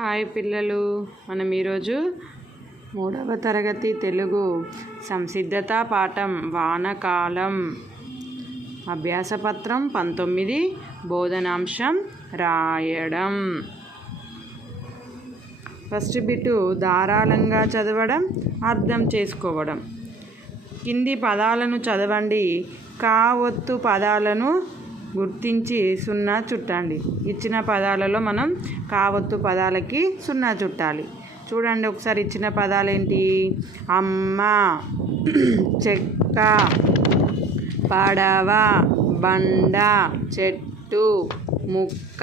Hi పిల్లలు, మనం ఈరోజు 3వ తరగతి తెలుగు సంసిద్ధత పాఠం వానకాలం అభ్యాసపత్రం 19 బోధనాంశం రాయడం. ఫస్ట్ బిట్టు ధారాళంగా చదవడం, అర్థం చేసుకోవడం. కింది పదాలను చదవండి. కా ఒత్తు పదాలను గుర్తించి సున్నా చుట్టండి. ఇచ్చిన పదాలలో మనం కావత్తు పదాలకి సున్నా చుట్టాలి. చూడండి ఒకసారి ఇచ్చిన పదాలు ఏంటి? అమ్మ, చెక్క, పడవ, బండ, చెట్టు, ముక్క,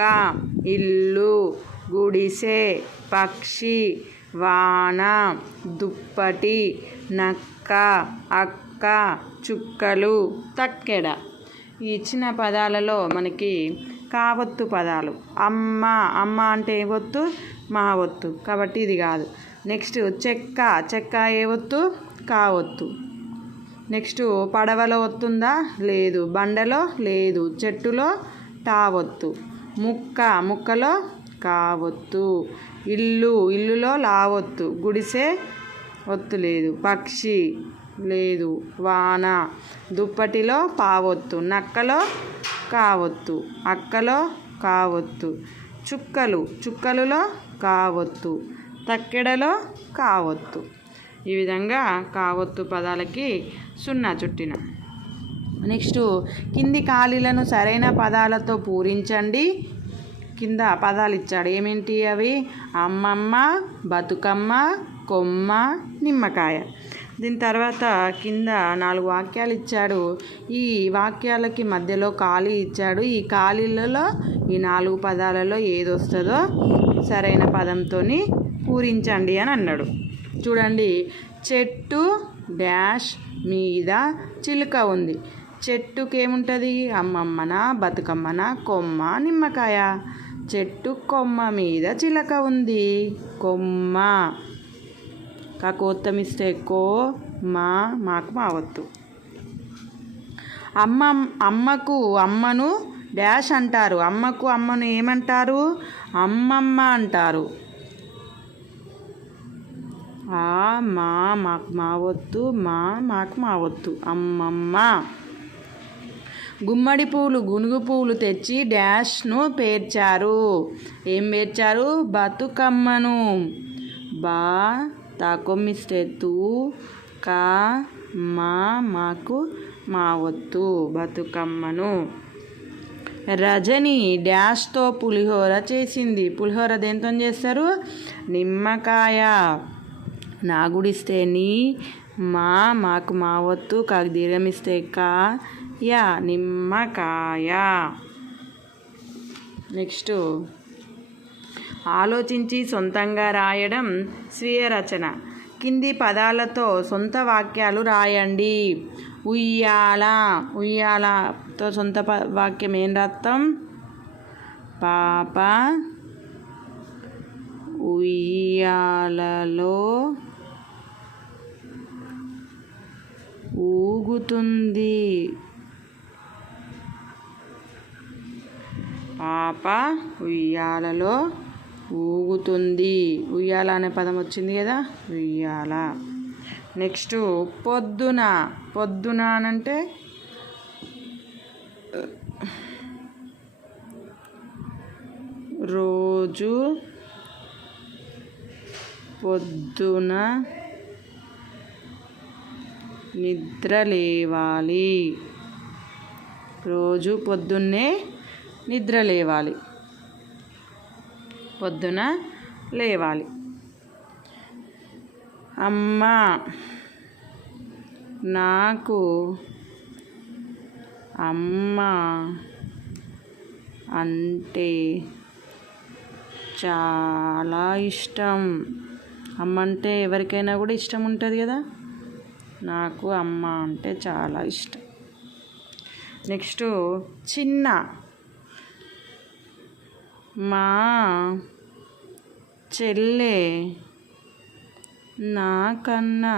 ఇల్లు, గుడిసె, పక్షి, వాన, దుప్పటి, నక్క, అక్క, చుక్కలు, తక్కెడ. ఈ ఇచ్చిన పదాలలో మనకి కావత్తు పదాలు. అమ్మ, అమ్మ అంటే ఏ ఒత్తు? మా ఒత్తు, కాబట్టి ఇది కాదు. నెక్స్ట్ చెక్క, చెక్క ఏ ఒత్తు? కావత్తు. నెక్స్ట్ పడవలో ఒత్తుందా? లేదు. బండలో లేదు. చెట్టులో టావొత్తు. ముక్క, ముక్కలో కావత్తు. ఇల్లు, ఇల్లులో లావొత్తు. గుడిసె ఒత్తు లేదు. పక్షి లేదు. వాన, దుప్పటిలో పావొత్తు. నక్కలో కావొత్తు. అక్కలో కావొత్తు. చుక్కలు, చుక్కలులో కావొత్తు. తక్కెడలో కావొత్తు. ఈ విధంగా కావొత్తు పదాలకి సున్నా చుట్టిన. నెక్స్ట్ కింది ఖాళీలను సరైన పదాలతో పూరించండి. కింద పదాలు ఇచ్చాడు. ఏమేంటి అవి? అమ్మమ్మ, బతుకమ్మ, కొమ్మ, నిమ్మకాయ. దీని తర్వాత కింద 4 వాక్యాలు ఇచ్చాడు. ఈ వాక్యాలకి మధ్యలో ఖాళీ ఇచ్చాడు. ఈ ఖాళీలలో ఈ 4 పదాలలో ఏది వస్తుందో సరైన పదంతో పూరించండి అని అన్నాడు. చూడండి, చెట్టు డాష్ మీద చిలుక ఉంది. చెట్టుకి ఏముంటుంది? అమ్మమ్మన, బతుకమ్మన, కొమ్మ, నిమ్మకాయ. చెట్టు కొమ్మ మీద చిలక ఉంది. కొమ్మ. కాకోత్తం ఇస్తే కో, మా, మాకు మావత్తు. అమ్మకు అమ్మను డాష్ అంటారు. అమ్మకు అమ్మను ఏమంటారు? అమ్మమ్మ అంటారు. ఆ, మా, మాకు మావత్తు. మా, మాకు మావత్తు. అమ్మమ్మ. గుమ్మడి పూలు, గునుగు పూలు తెచ్చి డాష్ను పేర్చారు. ఏం పేర్చారు? బతుకమ్మను. బా, తాకొమ్మిస్తే తూ, కా, మా, మాకు మావత్తు. బతుకమ్మను. రజని డాష్తో పులిహోర చేసింది. పులిహోర దేంతో చేస్తారు? నిమ్మకాయ. నా గుడిస్తే నీ, మా, మాకు మావత్తు. కాకు దీర్ఘం ఇస్తే కా, యా, నిమ్మకాయ. నెక్స్ట్ ఆలోచించి సొంతంగా రాయడం స్వీయ రచన. కింది పదాలతో సొంత వాక్యాలు రాయండి. ఉయ్యాల, ఉయ్యాలతో సొంత వాక్యం ఏం రాస్తాం? పాప ఉయ్యాలలో ఊగుతుంది. పాప ఉయ్యాలలో ఊగుతుంది. ఉయ్యాల అనే పదం వచ్చింది కదా, ఉయ్యాల. నెక్స్ట్ పొద్దున, పొద్దున అనంటే రోజు పొద్దున నిద్ర లేవాలి. రోజు పొద్దున్నే నిద్ర లేవాలి. పొద్దున లేవాలి. అమ్మ, నాకు అమ్మ అంటే చాలా ఇష్టం. అమ్మ అంటే ఎవరికైనా కూడా ఇష్టం ఉంటుంది కదా. నాకు అమ్మ అంటే చాలా ఇష్టం. నెక్స్ట్ చిన్న, మా చెల్లె నాకన్నా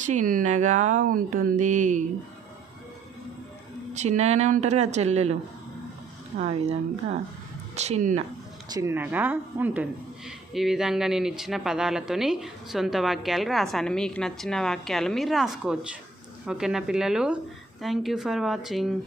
చిన్నగా ఉంటుంది. చిన్నగానే ఉంటారు కదా చెల్లెలు, ఆ విధంగా చిన్న. చిన్నగా ఉంటుంది. ఈ విధంగా నేను ఇచ్చిన పదాలతోని సొంత వాక్యాలు రాశాను. మీకు నచ్చిన వాక్యాలు మీరు రాసుకోవచ్చు. ఓకేనా పిల్లలు? Thank you for watching.